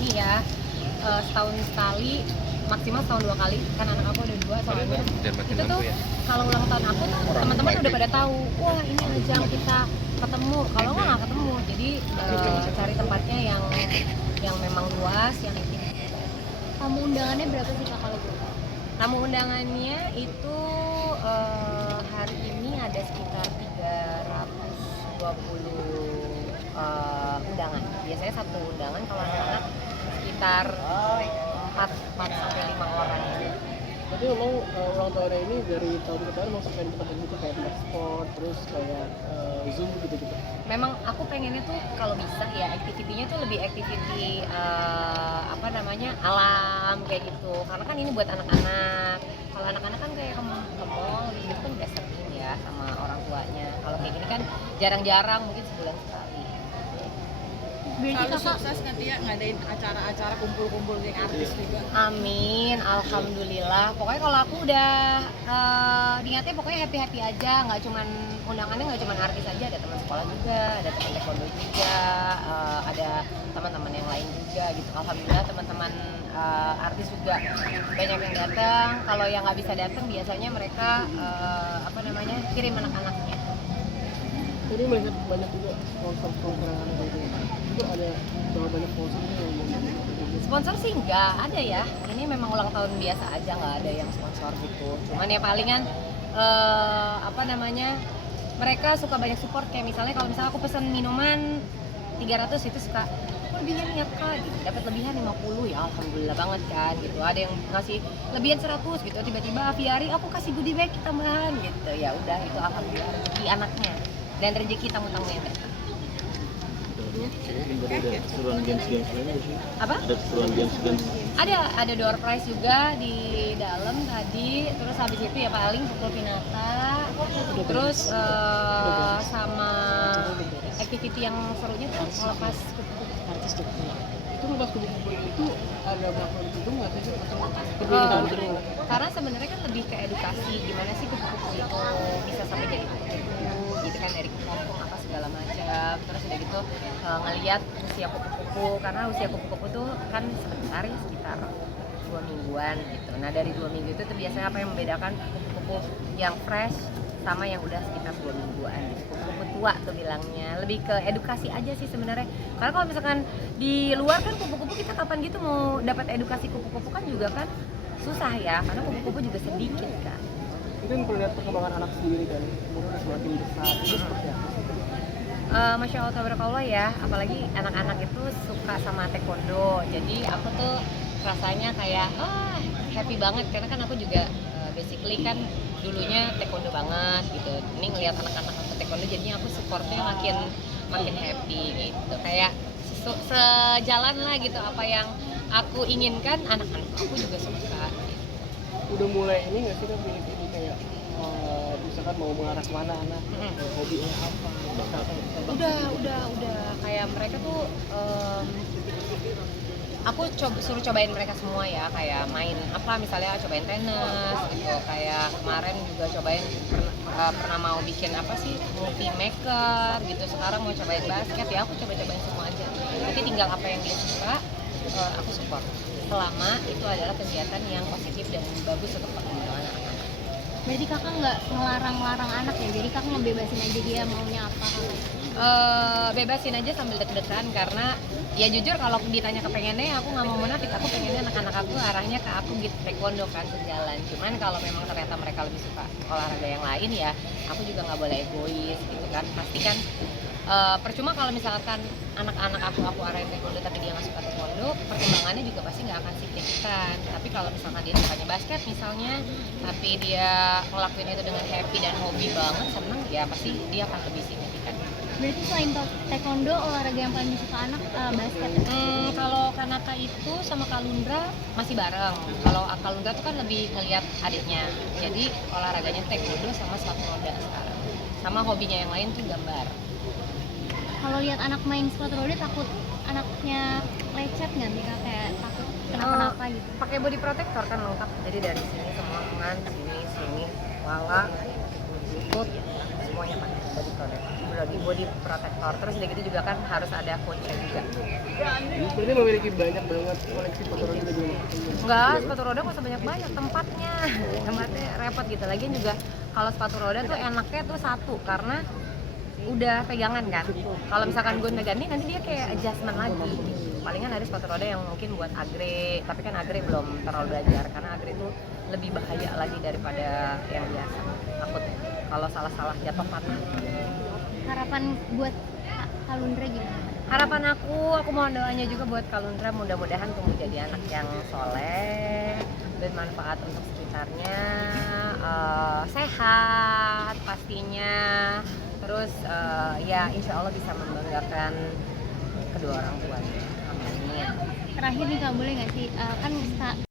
ini ya, setahun sekali, maksimal setahun 2 kali, kan anak aku ada 2 soalnya. Itu tuh kalau ulang tahun aku tuh teman-teman udah pada tahu, wah ini ajang kita ketemu, kalau nggak ketemu. Jadi cari tempatnya yang memang luas, yang intim. Tamu undangannya berapa sih Kak kalau boleh tahu? Tamu undangannya itu hari ini ada sekitar 320 undangan. Biasanya satu undangan kalau anak-anak sekitar 4 sampai 5 orang. Tapi memang ulang tahunnya ini dari tahun ke tahun memang suka di tempat gitu kayak tempat sport, terus kayak Zoom gitu-gitu. Memang aku pengennya tuh kalau bisa ya activity-nya tuh lebih activity alam kayak gitu. Karena kan ini buat anak-anak. Kalau anak-anak kan kayak ke mall gitu kan udah sering ya sama orang tuanya. Kalau kayak gini kan jarang-jarang, mungkin sebulan sekali. Berarti Selalu Kakak sukses nanti ya ngadain acara-acara kumpul-kumpul dengan artis juga. Amin, alhamdulillah. Pokoknya kalau aku udah niatnya pokoknya happy aja, nggak cuman undangannya nggak cuman artis aja, ada teman sekolah juga, ada teman taekwondo juga, ada teman-teman yang lain juga gitu. Alhamdulillah teman-teman artis juga banyak yang datang. Kalau yang nggak bisa datang biasanya mereka kirim anak-anaknya. Ini melihat banyak juga sponsor-sponsor gitu. Itu ada berapa banyak sponsornya yang Sponsor sih nggak ada ya, ini memang ulang tahun biasa aja, nggak ada yang sponsor gitu. Cuman ya palingan mereka suka banyak support, kayak misalnya kalau misalnya aku pesen minuman 300 itu suka lebihan ya kak gitu, dapat lebihan 50 ya alhamdulillah banget kan gitu. Ada yang ngasih lebihan 100 gitu, tiba-tiba Aviari aku kasih goodie bag tambahan gitu, ya udah itu alhamdulillah rezeki anaknya dan rezeki tamu-tamu yang datang. ada keseruan games-games lainnya sih? Apa? Ada keseruan games-games? Ada door prize juga di dalam tadi, terus habis itu ya paling pukul pinata, terus sama activity yang serunya tuh melepas kupu-kupu. Itu lepas kupu-kupu itu ada bakal itu nggak sih? Karena sebenarnya kan lebih ke edukasi gimana sih kupu-kupu itu bisa sampai jadi kupu-kupu gitu kan, dari kepompong apa segala macam. Terus udah gitu ngelihat usia kupu-kupu, karena usia kupu-kupu tuh kan sebentar ya, sekitar 2 mingguan gitu. Nah dari 2 minggu itu tuh biasanya apa yang membedakan kupu-kupu yang fresh sama yang udah sekitar 2 mingguan gitu. Kupu-kupu tua tuh bilangnya, lebih ke edukasi aja sih sebenarnya. Karena kalau misalkan di luar kan kupu-kupu kita kapan gitu mau dapat edukasi kupu-kupu kan juga kan susah ya, karena kupu-kupu juga sedikit kan. Itu yang perlu lihat perkembangan anak sendiri kan, umurnya semakin besar, itu seperti apa? Masya Allah tabarakallah ya, apalagi anak-anak itu suka sama taekwondo. Jadi aku tuh rasanya kayak happy banget, karena kan aku juga basically kan dulunya taekwondo banget gitu. Ini ngelihat anak-anak aku taekwondo jadinya aku supportnya makin happy gitu. Kayak sejalan lah gitu, apa yang aku inginkan anak-anak aku juga suka gitu. Udah mulai ini nggak sih kan pilih-pilih kayak misalkan mau mengarah kemana anak, hobinya apa, bakat Udah kayak mereka tuh aku suruh cobain mereka semua ya, kayak main apa misalnya cobain tenis gitu, kayak kemarin juga cobain pernah mau bikin apa sih movie maker gitu, sekarang mau cobain basket, ya aku cobain semua aja. Nanti tinggal apa yang dia suka aku support, selama itu adalah kegiatan yang positif dan bagus untuk perkembangan anak-anak. Berarti Kakak nggak ngelarang-larang anak ya, jadi Kakak ngebebasin aja dia maunya apa. Bebasin aja sambil deg-degan, karena ya jujur kalau ditanya kepengennya aku nggak mau munafik, aku pengennya anak-anak aku arahnya ke aku gitu, taekwondo kan sejalan. Cuman kalau memang ternyata mereka lebih suka olahraga yang lain ya aku juga nggak boleh egois gitu kan. Pasti kan percuma kalau misalkan anak-anak aku arahin taekwondo tapi dia nggak suka taekwondo, perkembangannya juga pasti nggak akan signifikan. Tapi kalau misalkan dia sukanya basket misalnya, tapi dia ngelakuin itu dengan happy dan hobi banget, seneng, ya pasti dia akan lebih signifikan. Berarti selain taekwondo, olahraga yang paling disuka anak basket ya? Kalau Kanata itu sama Kalundra masih bareng. Kalau Kalundra tuh kan lebih ngelihat adiknya. Jadi olahraganya taekwondo sama sepatu roda sekarang. Sama hobinya yang lain tuh gambar. Kalau lihat anak main sepatu roda takut anaknya lecet nggak nih Kak? Kayak takut kenapa-napa gitu? Pakai body protector kan lengkap. Jadi dari sini semua lengan, sini, wala, lutut, semuanya pakai. body protector, terus udah gitu juga kan harus ada coachnya juga. Berarti memiliki banyak banget koleksi sepatu roda juga. Enggak, sepatu roda kok sebanyak-banyak tempatnya repot gitu. Lagian juga kalau sepatu roda tuh enaknya tuh satu, karena udah pegangan kan. Kalau misalkan gue megangin nanti dia kayak adjustment lagi. Palingan ada sepatu roda yang mungkin buat agre, tapi kan agre belum terlalu belajar karena agre itu lebih bahaya lagi daripada yang biasa. Takut kalau salah-salah jatuh patah. Harapan buat Kalundra gimana? Harapan aku mohon doanya juga buat Kalundra, mudah-mudahan tumbuh jadi anak yang soleh, bermanfaat untuk sekitarnya, sehat pastinya, terus ya insya Allah bisa membanggakan kedua orang tuanya. Amin. Terakhir nih Kak, boleh nggak sih kan